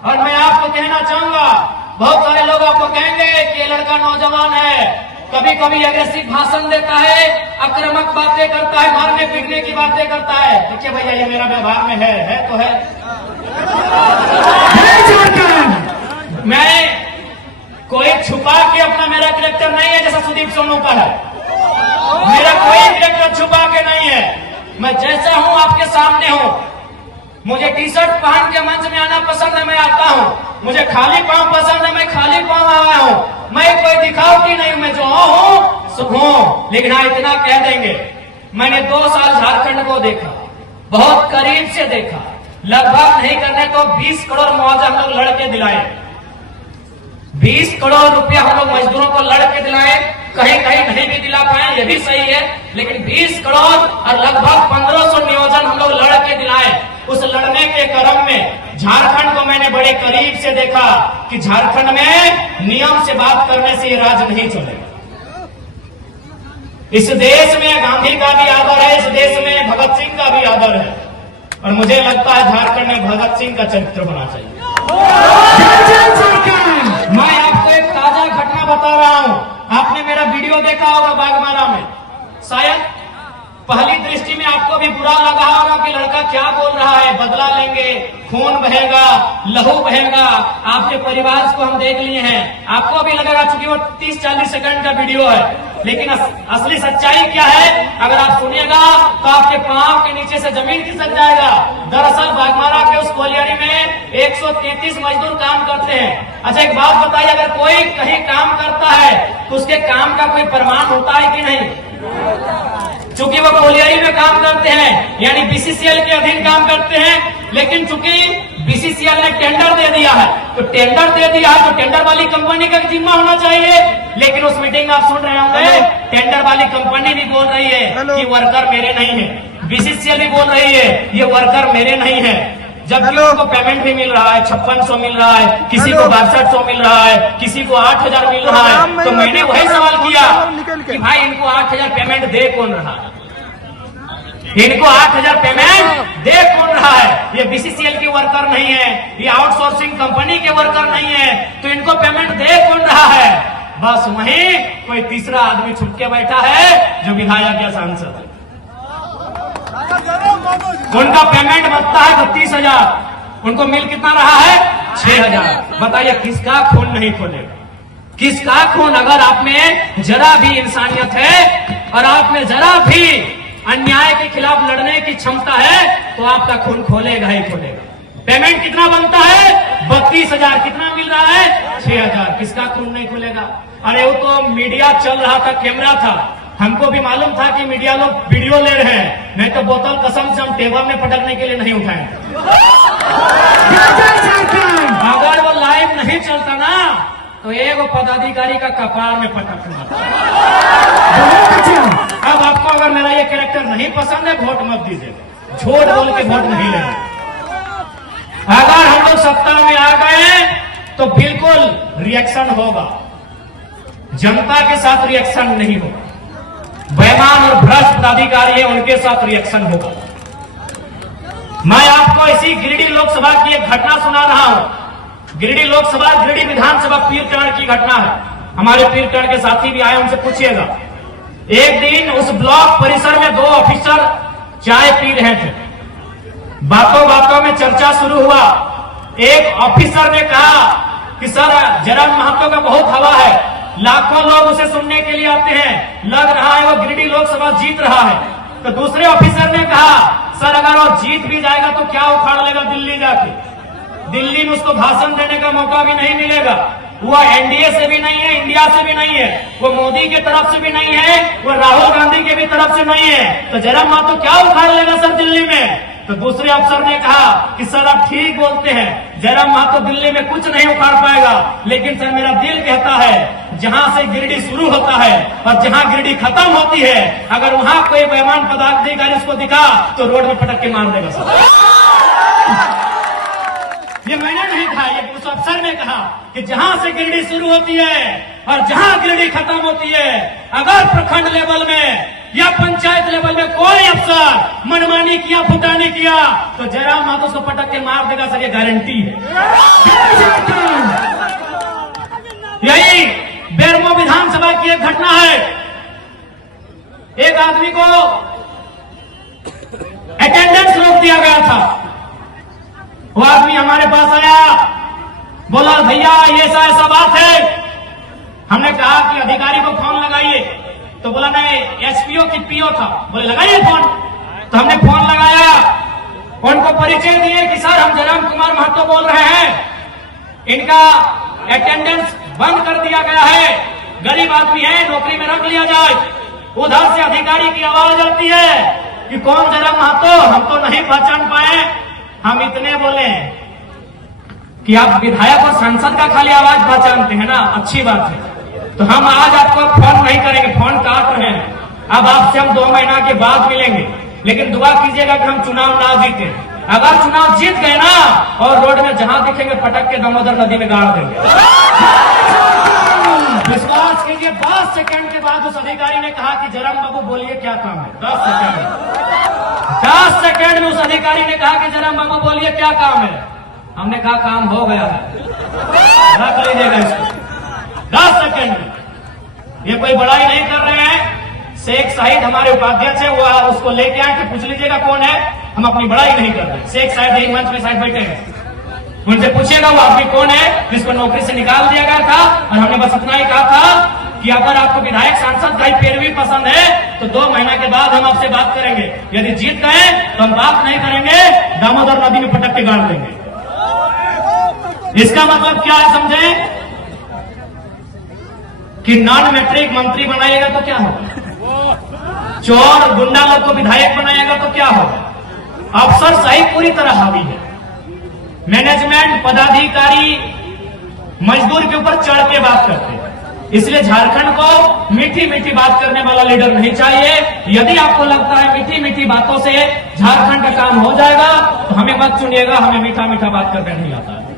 और मैं आपको कहना चाहूंगा, बहुत सारे लोग आपको कहेंगे कि ये लड़का नौजवान है, कभी कभी अग्रेसिव भाषण देता है, आक्रामक बातें करता है, मारने पीटने की बातें करता है। देखिए भैया, ये मेरा व्यवहार में है तो है। मैं कोई छुपा के अपना मेरा कैरेक्टर नहीं है जैसा सुदीप सोनू का है। मेरा कोई कैरेक्टर छुपा के नहीं है। मैं जैसा हूं आपके सामने हूं। मुझे टी शर्ट पहन के मंच में आना पसंद है, मैं आता हूं। मुझे खाली पांव पसंद है, मैं खाली पांव आया हूं। मैं कोई दिखावटी नहीं हूं, मैं जो हूं सो हूं। लेकिन हाँ, इतना कह देंगे, मैंने 2 साल झारखंड को देखा, बहुत करीब से देखा। लगभग नहीं करने तो 20 करोड़ मुआवजा हम लोग लड़के दिलाए। 20 करोड़ रुपया हम लोग मजदूरों को लड़के दिलाए। कहीं कहीं नहीं भी दिला पाए, ये भी सही है, लेकिन 20 करोड़ और लगभग 1500 नियोजन हम लोग लड़के दिलाए। उस लड़ने के क्रम में झारखंड को मैंने बड़े करीब से देखा कि झारखंड में नियम से बात करने से ये राज नहीं चलेगा। इस देश में गांधी का भी आदर है, इस देश में भगत सिंह का भी आदर है, और मुझे लगता है झारखंड में भगत सिंह का चरित्र होना चाहिए। मैं आपको एक ताजा घटना बता रहा हूं। आपने मेरा वीडियो देखा होगा बागमारा में, शायद पहली दृष्टि में आपको भी बुरा लगा होगा कि लड़का क्या बोल रहा है, बदला लेंगे, खून बहेगा, लहू बहेगा। आपके परिवार को हम देख लिए हैं, आपको भी लगेगा चूंकि वो 30-40 सेकंड का वीडियो है, लेकिन असली सच्चाई क्या है अगर आप सुनिएगा तो आपके पांव के नीचे से जमीन खिसक जाएगा। दरअसल बागमारा के उस कोलियारी में 133 मजदूर काम करते हैं। अच्छा, एक बात बताइए, अगर कोई कहीं काम करता है तो उसके काम का कोई प्रमाण होता है कि नहीं? चूंकि वो कोलियारी में काम करते हैं, यानी बीसीसीएल के अधीन काम करते हैं, लेकिन चूंकि बीसीसीएल ने टेंडर दे दिया है, तो टेंडर दे दिया है तो टेंडर वाली कंपनी का जिम्मा होना चाहिए। लेकिन उस मीटिंग में आप सुन रहे होंगे, टेंडर वाली कंपनी भी बोल रही है कि वर्कर मेरे नहीं है, बीसीसीएल भी बोल रही है ये वर्कर मेरे नहीं है, जबकि उनको पेमेंट भी मिल रहा है, 5600 मिल रहा है, किसी को 6200 मिल रहा है, किसी को 8000 मिल रहा है। तो मैंने वही सवाल किया कि भाई इनको 8000 पेमेंट दे कौन रहा है? इनको 8000 पेमेंट दे कौन रहा है? ये बीसीसीएल के वर्कर नहीं है, ये आउटसोर्सिंग कंपनी के वर्कर नहीं है, तो इनको पेमेंट दे कौन रहा है? बस वहीं कोई तीसरा आदमी छुप के बैठा है जो विधायक या सांसद है। उनका पेमेंट बनता है 32,000, उनको मिल कितना रहा है? 6,000। बताइए किसका खून नहीं खोलेगा? किसका खून? अगर आप में जरा भी इंसानियत है और आप में जरा भी अन्याय के खिलाफ लड़ने की क्षमता है तो आपका खून खोलेगा ही खोलेगा। पेमेंट कितना बनता है? 32,000। कितना मिल रहा है? 6,000। किसका खून नहीं खोलेगा? अरे वो तो मीडिया चल रहा था, कैमरा था, हमको भी मालूम था कि मीडिया लोग वीडियो ले रहे हैं, नहीं तो बोतल कसम से हम टेबल में पटकने के लिए नहीं उठाएंगे। अगर वो लाइव नहीं चलता ना तो एगो पदाधिकारी का कपार में पटकना। अब आपको अगर मेरा ये कैरेक्टर नहीं पसंद है, वोट मत दीजिएगा, झूठ बोल के वोट नहीं लेंगे। अगर हम लोग सत्ता में आ गए तो बिल्कुल रिएक्शन होगा, जनता के साथ रिएक्शन नहीं होगा। बेईमान और भ्रष्ट पदाधिकारी है, उनके साथ रिएक्शन होगा। मैं आपको इसी गिरिडीह लोकसभा की एक घटना सुना रहा हूं। गिरिडीह लोकसभा, गिरिडीह विधानसभा पीरटण की घटना है। हमारे पीरटण के साथी भी आए, उनसे पूछिएगा। एक दिन उस ब्लॉक परिसर में 2 ऑफिसर चाय पी रहे थे। बातों बातों में चर्चा शुरू हुआ। एक ऑफिसर ने कहा कि सर, जयराम महतो का बहुत हवा है, लाखों लोग उसे सुनने के लिए आते हैं, लग रहा है वो गिरिडीह लोकसभा जीत रहा है। तो दूसरे ऑफिसर ने कहा, सर अगर वो जीत भी जाएगा तो क्या उखाड़ लेगा दिल्ली जाके? दिल्ली में उसको भाषण देने का मौका भी नहीं मिलेगा। वो एनडीए से भी नहीं है, इंडिया से भी नहीं है, वो मोदी के तरफ से भी नहीं है, वो राहुल गांधी के भी तरफ से नहीं है, तो जयराम महतो क्या उखाड़ लेगा सर दिल्ली में? तो दूसरे अफसर ने कहा कि सर आप ठीक बोलते हैं, जयराम महतो दिल्ली में कुछ नहीं उखाड़ पाएगा, लेकिन सर मेरा दिल कहता है जहां से गिरिडीह शुरू होता है और जहां गिरिडीह खत्म होती है, अगर वहां कोई बेईमान पदाधिकारी उसको दिखा तो रोड में पटक के मार देगा सर। ये मैंने नहीं कहा, ये उस अफसर ने कहा कि जहां से गिरिडीह शुरू होती है और जहां गिरिडीह खत्म होती है, अगर प्रखंड लेवल में या पंचायत लेवल में कोई अफसर मनमानी किया, फुटानी किया, तो जयराम महतो उसको पटक के मार देगा सर, ये गारंटी है। यही बेरमो विधानसभा की एक घटना है। एक आदमी को अटेंडेंस रोक दिया गया था। वो आदमी हमारे पास आया, बोला भैया ये ऐसा बात है। हमने कहा कि अधिकारी को फोन लगाइए, तो बोला नहीं, एसपीओ की पीओ था। बोले लगाइए फोन। तो हमने फोन लगाया, उनको परिचय दिए कि सर हम जयराम कुमार महतो बोल रहे हैं, इनका अटेंडेंस बंद कर दिया गया है, गरीब आदमी है, नौकरी में रख लिया जाए। उधर से अधिकारी की आवाज आती है कि कौन जयराम महतो, हम तो नहीं पहचान पाए। हम इतने बोले कि आप विधायक और सांसद का खाली आवाज पहचानते हैं ना, अच्छी बात है, तो हम आज आपको फोन नहीं करेंगे, फोन काट रहे हैं। अब आपसे हम 2 महीना के बाद मिलेंगे, लेकिन दुआ कीजिएगा कि हम चुनाव ना जीते। अगर चुनाव जीत गए ना, और रोड में जहां दिखेंगे पटक के दामोदर नदी में गाड़ देंगे। विश्वास कीजिए, 10 सेकंड के बाद उस अधिकारी ने कहा कि जयराम बाबू बोलिए क्या काम है। 10 सेकंड में उस अधिकारी ने कहा कि जयराम बाबू बोलिए क्या काम है। हमने कहा काम हो गया है, रख लीजिएगा इसको। 10 सेकंड में, ये कोई बड़ाई नहीं कर रहे हैं। शेख शाहिद हमारे उपाध्यक्ष है, वो उसको लेके आए कि पूछ लीजिएगा कौन है, हम अपनी बड़ाई नहीं कर रहे। शेख शायद यही मंच में शायद बैठे हैं, उनसे पूछिएगा वो आदमी कौन है जिसको नौकरी से निकाल दिया गया था। और हमने बस इतना ही कहा था कि अगर आपको विधायक सांसद का ही पैरवी पसंद है तो 2 महीना के बाद हम आपसे बात करेंगे। यदि जीत गए तो हम बात नहीं करेंगे, दामोदर नदी में पटक के गाड़ देंगे। इसका मतलब क्या है समझे कि नॉन मैट्रिक मंत्री बनाइएगा तो क्या होगा, चोर गुंडा लोग को विधायक बनाएगा तो क्या होगा। अफसर सही पूरी तरह हावी है, मैनेजमेंट पदाधिकारी मजदूर के ऊपर चढ़ के बात करते हैं। इसलिए झारखंड को मीठी मीठी बात करने वाला लीडर नहीं चाहिए। यदि आपको लगता है मीठी मीठी बातों से झारखंड का काम हो जाएगा तो हमें मत चुनिएगा, हमें मीठा मीठा बात करने नहीं आता है।